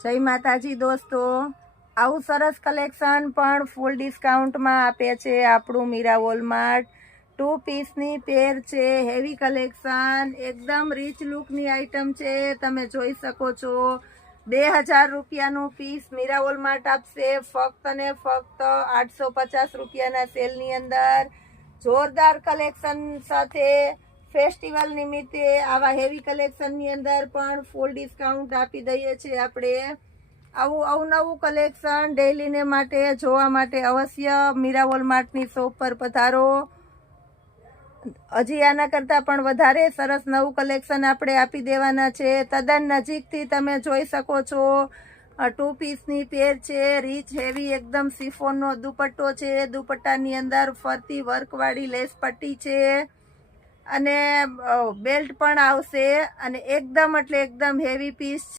જય માતાજી દોસ્તો, આવું સરસ કલેક્શન પણ ફૂલ ડિસ્કાઉન્ટમાં આપે છે આપણું મીરા વોલમાર્ટ। 2 પીસની પેર છે, હેવી કલેક્શન, એકદમ રીચ લુકની આઈટમ છે। તમે જોઈ શકો છો 2000 રૂપિયાનું પીસ મીરા વોલમાર્ટ આપશે ફક્ત ને ફક્ત 850 રૂપિયાના સેલની અંદર। જોરદાર કલેક્શન સાથે ફેસ્ટિવલ નિમિત્તે આવા હેવી કલેક્શનની અંદર પણ ફૂલ ડિસ્કાઉન્ટ આપી દઈએ છીએ આપણે। આવું અવનવું કલેક્શન ડેઈલીને માટે જોવા માટે અવશ્ય મીરા વોલમાર્ટની શોપ પર પધારો। હજી આના કરતાં પણ વધારે સરસ નવું કલેક્શન આપણે આપી દેવાના છે। તદ્દન નજીકથી તમે જોઈ શકો છો 2 પીસની પેર છે, રીચ હેવી એકદમ સિફોનનો દુપટ્ટો છે। દુપટ્ટાની અંદર ફરતી વર્કવાળી લેસ પટ્ટી છે અને બેલ્ટ પણ આવશે અને એકદમ એટલે એકદમ હેવી પીસ